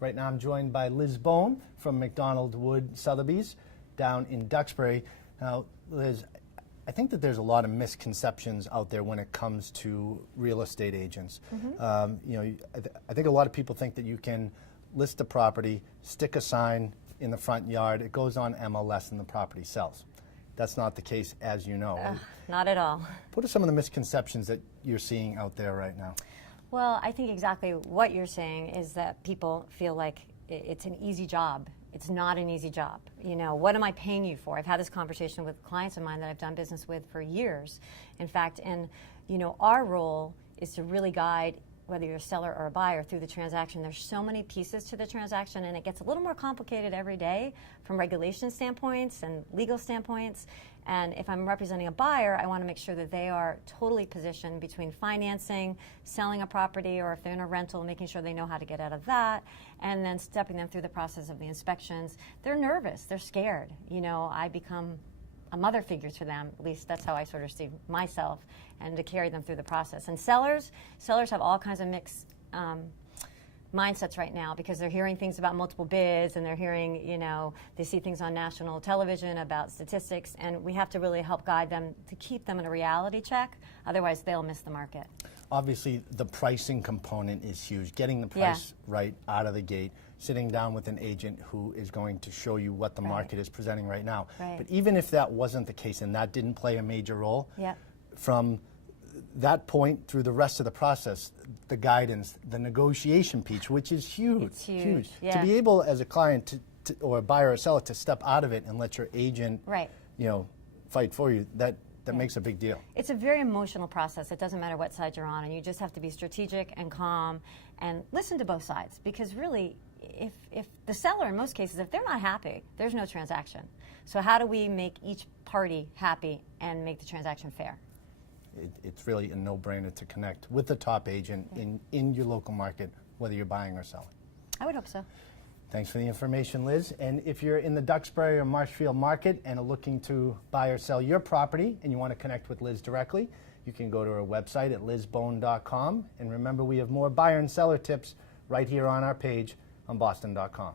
Right now I'm joined by Liz Bone from McDonald Wood Sotheby's down in Duxbury. Now, Liz, I think that there's a lot of misconceptions out there when it comes to real estate agents. I think a lot of people think that you can list a property, stick a sign in the front yard, it goes on MLS and the property sells. That's not the case, as you know. Not at all. What are some of the misconceptions that you're seeing out there right now? Well, I think exactly what you're saying is that people feel like it's an easy job. It's not an easy job. You know, what am I paying you for? I've had this conversation with clients of mine that I've done business with for years. In fact, our role is to really guide whether you're a seller or a buyer through the transaction. There's so many pieces to the transaction, and it gets a little more complicated every day from regulation standpoints and legal standpoints. And if I'm representing a buyer, I want to make sure that they are totally positioned between financing, selling a property, or if they're in a rental, making sure they know how to get out of that, and then stepping them through the process of the inspections. They're nervous, they're scared. You know, I become a mother figure to them, at least that's how I sort of see myself, and to carry them through the process. And sellers have all kinds of mixed mindsets right now because they're hearing things about multiple bids, and they're hearing, they see things on national television about statistics, and we have to really help guide them to keep them in a reality check, otherwise they'll miss the market. Obviously, the pricing component is huge. Getting the price right out of the gate, sitting down with an agent who is going to show you what the market is presenting right now. But even if that wasn't the case and that didn't play a major role, from that point through the rest of the process, the guidance, the negotiation piece, which is huge. It's huge. Yeah. To be able, as a client or a buyer or seller, to step out of it and let your agent, fight for you, that makes a big deal. It's a very emotional process. It doesn't matter what side you're on, and you just have to be strategic and calm and listen to both sides, because really, if the seller, in most cases, if they're not happy, there's no transaction. So how do we make each party happy and make the transaction fair? It's really a no-brainer to connect with the top agent in your local market, whether you're buying or selling. I would hope so. Thanks for the information, Liz. And if you're in the Duxbury or Marshfield market and are looking to buy or sell your property and you want to connect with Liz directly, you can go to her website at lizbone.com. And remember, we have more buyer and seller tips right here on our page on boston.com.